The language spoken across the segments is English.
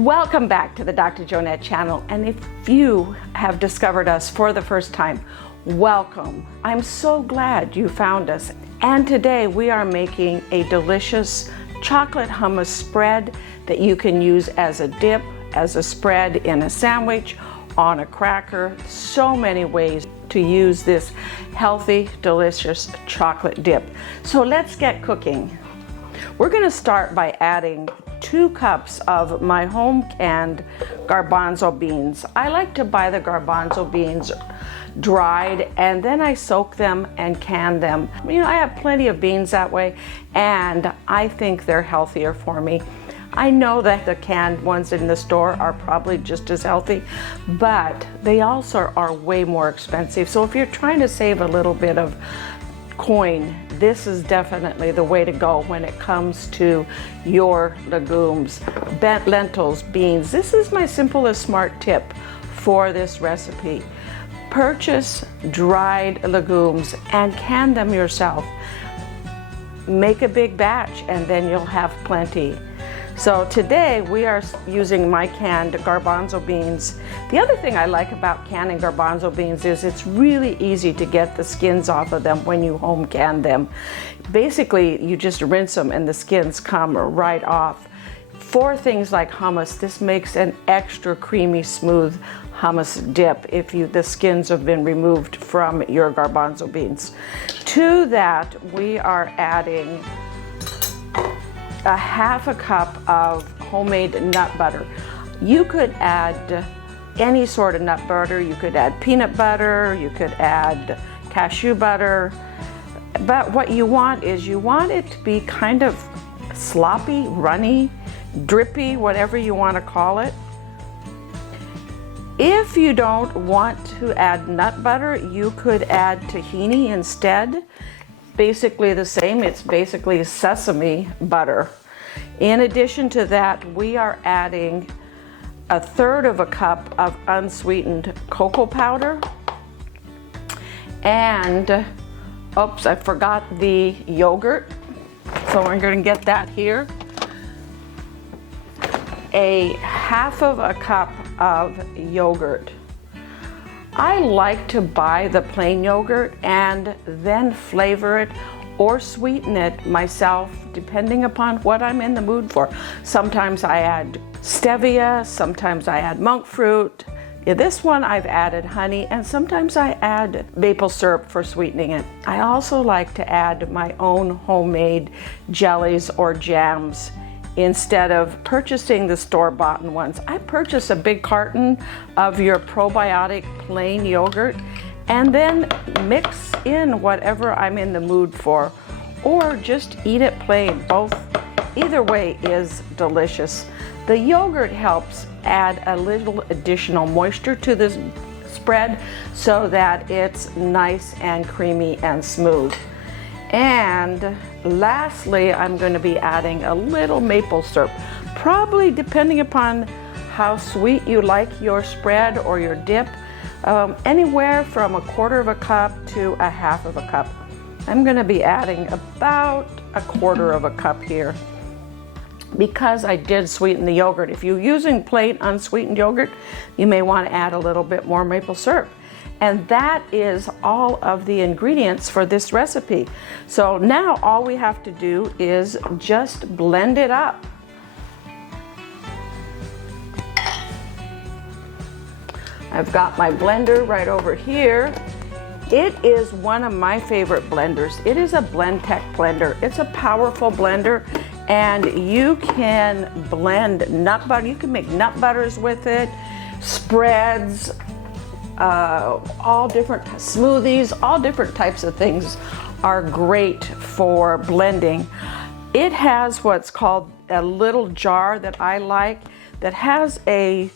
Welcome back to the Dr. Jonette channel, and if you have discovered us for the first time, welcome. I'm so glad you found us. And today we are making a delicious chocolate hummus spread that you can use as a dip, as a spread in a sandwich, on a cracker. So many ways to use this healthy, delicious chocolate dip. So let's get cooking. We're going to start by adding 2 cups of my home canned garbanzo beans. I like to buy the garbanzo beans dried and then I soak them and can them. You know, I have plenty of beans that way and I think they're healthier for me. I know that the canned ones in the store are probably just as healthy, but they also are way more expensive. So if you're trying to save a little bit of coin, this is definitely the way to go when it comes to your legumes, lentils, beans. This is my simplest smart tip for this recipe. Purchase dried legumes and can them yourself. Make a big batch and then you'll have plenty. So today we are using my canned garbanzo beans. The other thing I like about canning garbanzo beans is it's really easy to get the skins off of them when you home can them. Basically, you just rinse them and the skins come right off. For things like hummus, this makes an extra creamy, smooth hummus dip if the skins have been removed from your garbanzo beans. To that, we are adding a half a cup of homemade nut butter. You could add any sort of nut butter. You could add peanut butter, you could add cashew butter, but what you want is you want it to be kind of sloppy, runny, drippy, whatever you want to call it. If you don't want to add nut butter, you could add tahini instead. Basically the same, it's basically sesame butter. In addition to that, we are adding 1/3 of a cup of unsweetened cocoa powder. And, oops, I forgot the yogurt. So we're going to get that here. 1/2 cup of yogurt. I like to buy the plain yogurt and then flavor it or sweeten it myself, depending upon what I'm in the mood for. Sometimes I add stevia, sometimes I add monk fruit. Yeah, this one I've added honey, and sometimes I add maple syrup for sweetening it. I also like to add my own homemade jellies or jams. Instead of purchasing the store-bought ones, I purchase a big carton of your probiotic plain yogurt and then mix in whatever I'm in the mood for, or just eat it plain. Either way is delicious. The yogurt helps add a little additional moisture to this spread so that it's nice and creamy and smooth. And lastly, I'm going to be adding a little maple syrup, probably depending upon how sweet you like your spread or your dip, anywhere from 1/4 cup to 1/2 cup. I'm going to be adding about 1/4 cup here because I did sweeten the yogurt. If you're using plain unsweetened yogurt, you may want to add a little bit more maple syrup. And that is all of the ingredients for this recipe. So now all we have to do is just blend it up. I've got my blender right over here. It is one of my favorite blenders. It is a Blendtec blender. It's a powerful blender and you can blend nut butter. You can make nut butters with it, spreads, all different smoothies, all different types of things are great for blending. It has what's called a little jar that I like that has a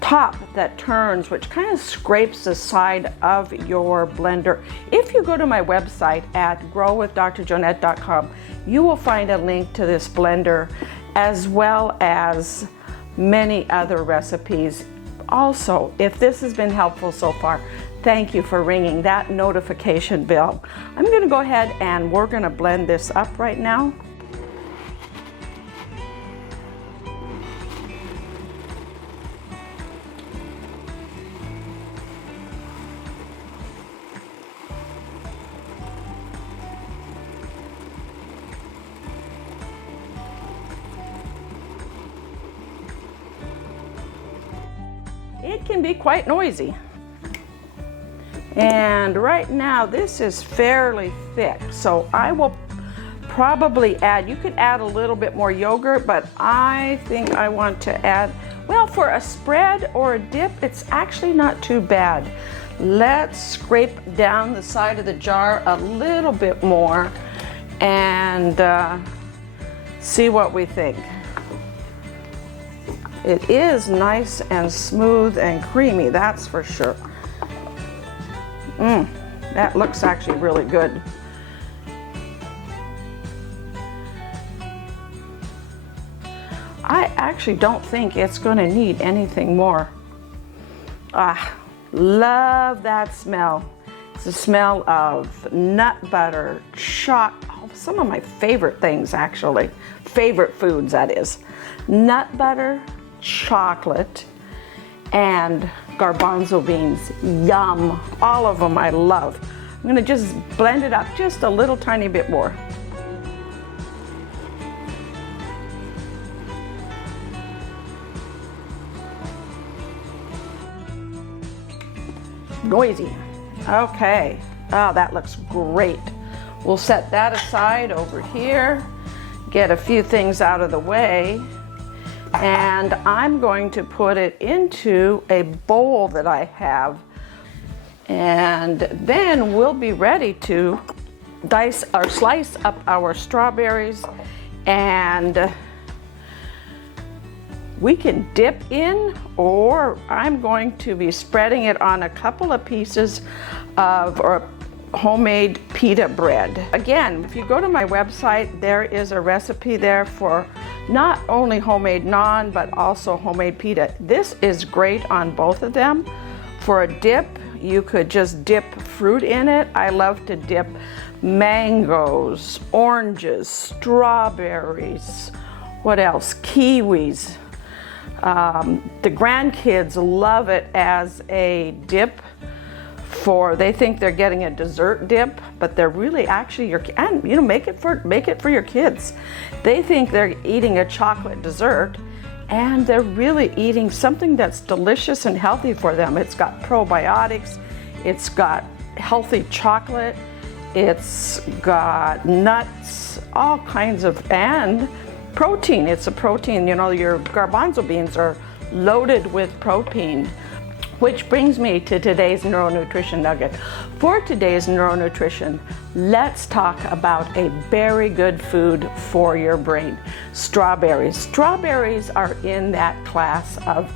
top that turns, which kind of scrapes the side of your blender. If you go to my website at growwithdrjonette.com, you will find a link to this blender as well as many other recipes. Also, if this has been helpful so far, thank you for ringing that notification bell. I'm going to go ahead and we're going to blend this up right now. it can be quite noisy. And right now this is fairly thick, so I will probably add, you could add a little bit more yogurt, but I think I want to add, well, for a spread or a dip, it's actually not too bad. Let's scrape down the side of the jar a little bit more and see what we think. It is nice and smooth and creamy, that's for sure. That looks actually really good. I actually don't think it's going to need anything more. Love that smell. It's the smell of nut butter, some of my favorite things actually. Favorite foods, that is. Nut butter, chocolate, and garbanzo beans. Yum. All of them I love. I'm going to just blend it up just a little tiny bit more. Noisy. Okay. Oh, that looks great. We'll set that aside over here, get a few things out of the way, and I'm going to put it into a bowl that I have, and then we'll be ready to dice or slice up our strawberries, and we can dip in, or I'm going to be spreading it on a couple of pieces of homemade pita bread. Again, if you go to my website, there is a recipe there for not only homemade naan, but also homemade pita. This is great on both of them. For a dip, you could just dip fruit in it. I love to dip mangoes, oranges, strawberries, what else? Kiwis. The grandkids love it as a dip. They think they're getting a dessert dip, but they're really actually make it for your kids. They think they're eating a chocolate dessert, and they're really eating something that's delicious and healthy for them. It's got probiotics, it's got healthy chocolate, it's got nuts, all kinds of, and protein. It's a protein, your garbanzo beans are loaded with protein. Which brings me to today's neuronutrition nugget. For today's neuronutrition, let's talk about a very good food for your brain. Strawberries. Strawberries are in that class of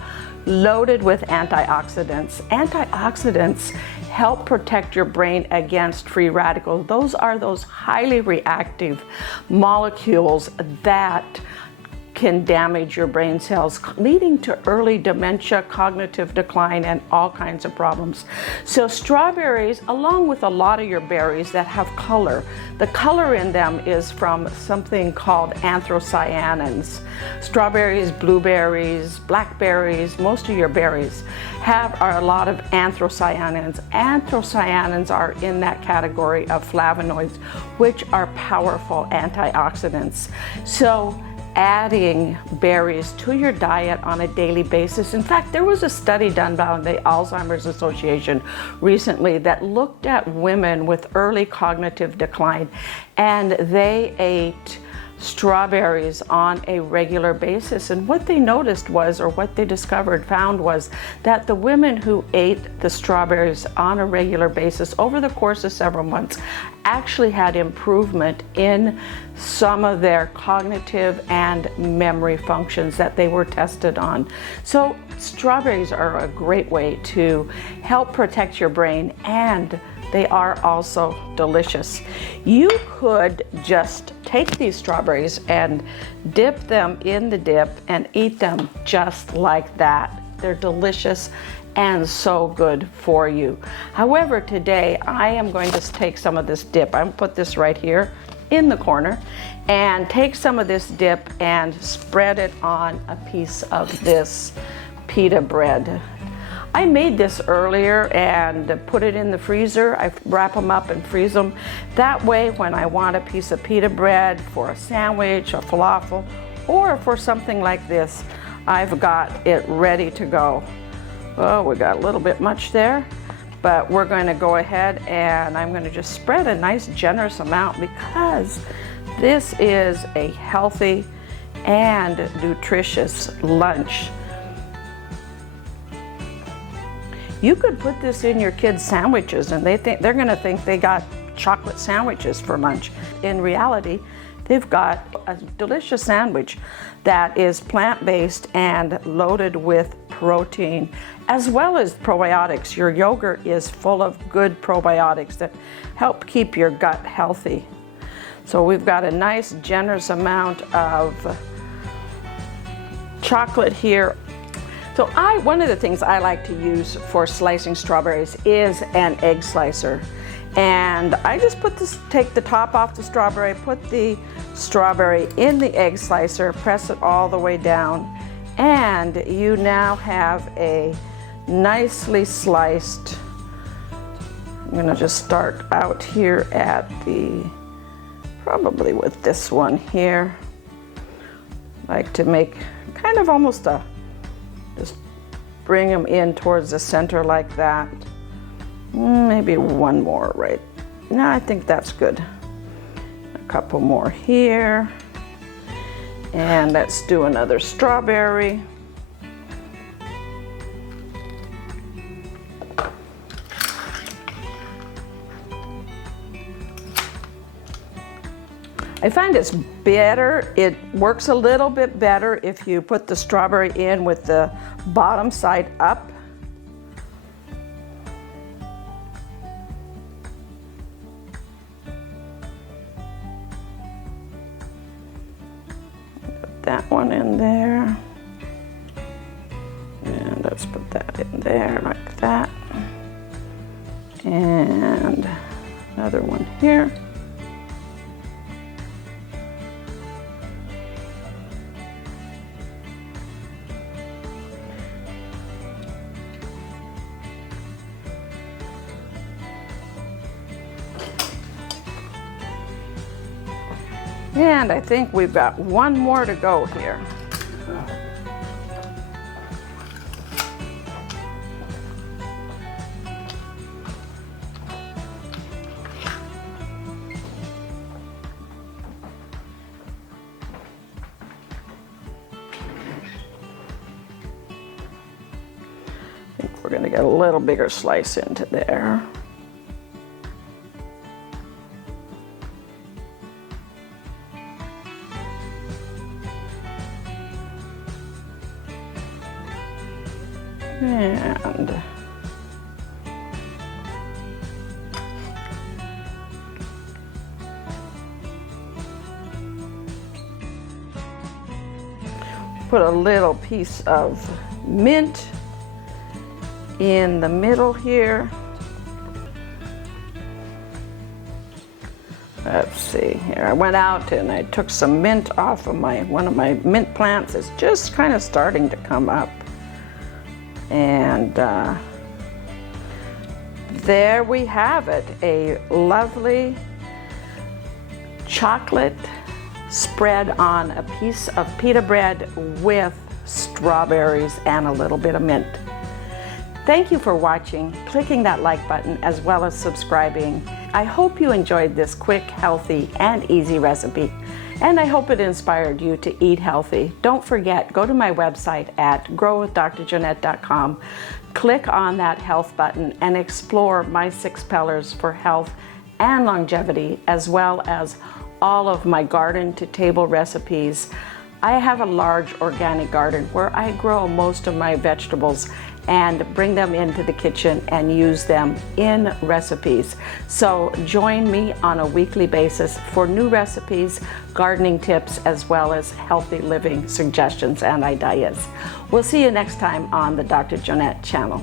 loaded with antioxidants. Antioxidants help protect your brain against free radicals. Those are those highly reactive molecules that can damage your brain cells, leading to early dementia, cognitive decline, and all kinds of problems. So strawberries, along with a lot of your berries that have color, the color in them is from something called anthocyanins. Strawberries, blueberries, blackberries, most of your berries have a lot of anthocyanins. Anthocyanins are in that category of flavonoids, which are powerful antioxidants. So adding berries to your diet on a daily basis. In fact, there was a study done by the Alzheimer's Association recently that looked at women with early cognitive decline, and they ate strawberries on a regular basis. And what they noticed was, or what they found was that the women who ate the strawberries on a regular basis over the course of several months actually had improvement in some of their cognitive and memory functions that they were tested on. So strawberries are a great way to help protect your brain, and they are also delicious. You could just take these strawberries and dip them in the dip and eat them just like that. They're delicious and so good for you. However, today I am going to take some of this dip. I'm gonna put this right here in the corner and take some of this dip and spread it on a piece of this pita bread. I made this earlier and put it in the freezer. I wrap them up and freeze them. That way, when I want a piece of pita bread for a sandwich, a falafel, or for something like this, I've got it ready to go. Oh, we got a little bit much there, but we're going to go ahead and I'm going to just spread a nice generous amount because this is a healthy and nutritious lunch. You could put this in your kids' sandwiches and they're going to think they got chocolate sandwiches for lunch. In reality, they've got a delicious sandwich that is plant-based and loaded with protein as well as probiotics. Your yogurt is full of good probiotics that help keep your gut healthy. So we've got a nice generous amount of chocolate here. So one of the things I like to use for slicing strawberries is an egg slicer. And I just take the top off the strawberry, put the strawberry in the egg slicer, press it all the way down, and you now have a nicely sliced, I'm gonna just start out here at probably with this one here. I like to make kind of almost just bring them in towards the center like that. Maybe one more right. No, I think that's good. A couple more here. And let's do another strawberry. I find it's better, it works a little bit better if you put the strawberry in with the bottom side up. Put that one in there. And let's put that in there like that. And another one here. And I think we've got one more to go here. I think we're going to get a little bigger slice into there. And put a little piece of mint in the middle here. Let's see here. I went out and I took some mint off of one of my mint plants. It's just kind of starting to come up. And there we have it, a lovely chocolate spread on a piece of pita bread with strawberries and a little bit of mint. Thank you for watching, clicking that like button, as well as subscribing. I hope you enjoyed this quick, healthy, and easy recipe. And I hope it inspired you to eat healthy. Don't forget, go to my website at growwithdrjonette.com, click on that health button, and explore my 6 pillars for health and longevity, as well as all of my garden to table recipes. I have a large organic garden where I grow most of my vegetables and bring them into the kitchen and use them in recipes. So join me on a weekly basis for new recipes, gardening tips, as well as healthy living suggestions and ideas. We'll see you next time on the Dr. Jonette channel.